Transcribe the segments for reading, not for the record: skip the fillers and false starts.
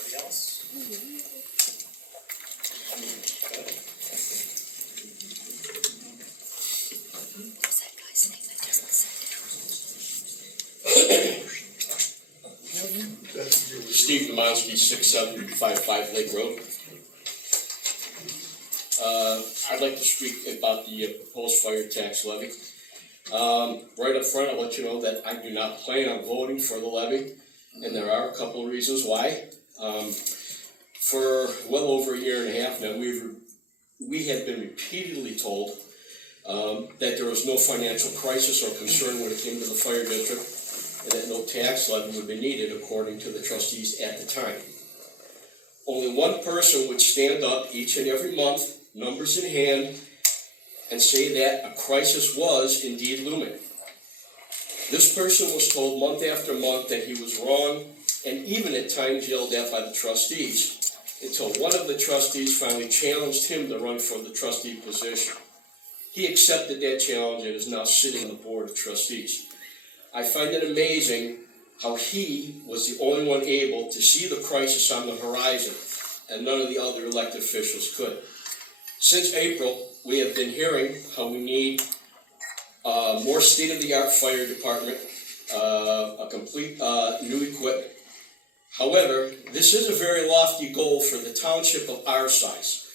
Anybody else? What's that guy's name that doesn't say Steve Demonsky, 6755 Lake Road. I'd like to speak about the proposed fire tax levy. Right up front, I'll let you know that I do not plan on voting for the levy, and there are a couple of reasons why. For well over a year and a half now, we have been repeatedly told that there was no financial crisis or concern when it came to the fire district, and that no tax levy would be needed according to the trustees at the time. Only one person would stand up each and every month, numbers in hand, and say that a crisis was indeed looming. This person was told month after month that he was wrong, and even at times yelled at by the trustees, until one of the trustees finally challenged him to run for the trustee position. He accepted that challenge and is now sitting on the board of trustees. I find it amazing how he was the only one able to see the crisis on the horizon, and none of the other elected officials could. Since April, we have been hearing how we need more state-of-the-art fire department, a complete new equipment. However, this is a very lofty goal for the township of our size.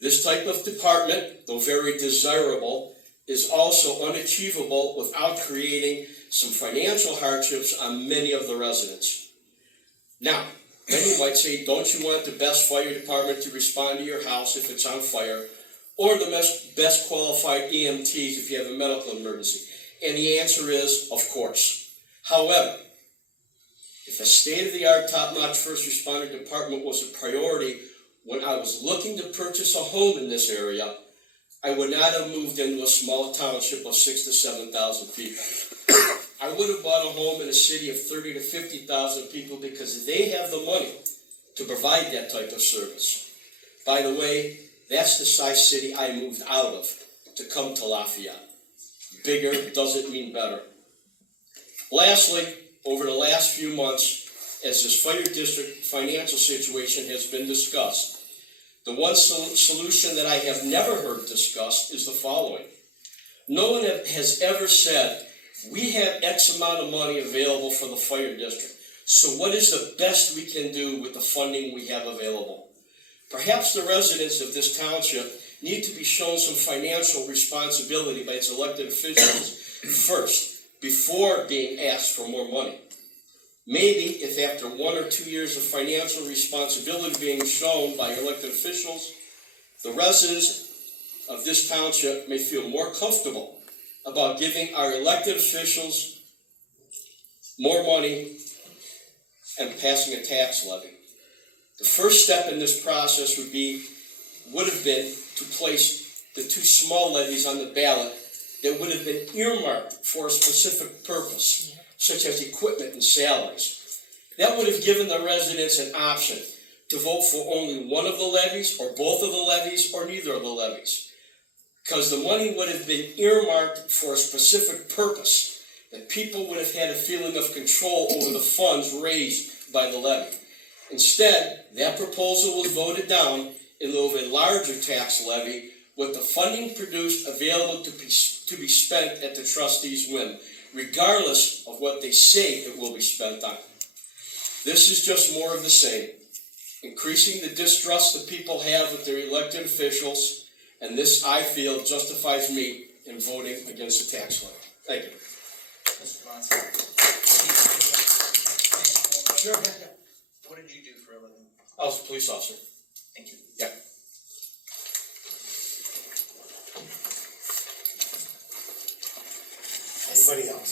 This type of department, though very desirable, is also unachievable without creating some financial hardships on many of the residents. Now, many might say, don't you want the best fire department to respond to your house if it's on fire, or the best qualified EMTs if you have a medical emergency? And the answer is, of course. However, if a state-of-the-art, top-notch first responder department was a priority when I was looking to purchase a home in this area, I would not have moved into a small township of 6,000 to 7,000 people. I would have bought a home in a city of 30,000 to 50,000 people because they have the money to provide that type of service. By the way, that's the size city I moved out of to come to Lafayette. Bigger doesn't mean better. Lastly, over the last few months, as this fire district financial situation has been discussed, the one solution that I have never heard discussed is the following. No one has ever said, we have X amount of money available for the fire district, so what is the best we can do with the funding we have available? Perhaps the residents of this township need to be shown some financial responsibility by its elected officials first, before being asked for more money. Maybe if after 1 or 2 years of financial responsibility being shown by elected officials, the residents of this township may feel more comfortable about giving our elected officials more money and passing a tax levy. The first step in this process would have been to place the 2 small levies on the ballot that would have been earmarked for a specific purpose, such as equipment and salaries. That would have given the residents an option to vote for only one of the levies, or both of the levies, or neither of the levies. Because the money would have been earmarked for a specific purpose, that people would have had a feeling of control over the funds raised by the levy. Instead, that proposal was voted down in lieu of a larger tax levy, with the funding produced available to be spent at the trustees' whim, regardless of what they say it will be spent on. This is just more of the same, increasing the distrust that people have with their elected officials, and this, I feel, justifies me in voting against the tax levy. Thank you. Mr. Monson. Sure. What did you do for a living? I was a police officer. Thank you. Yeah. Anybody else?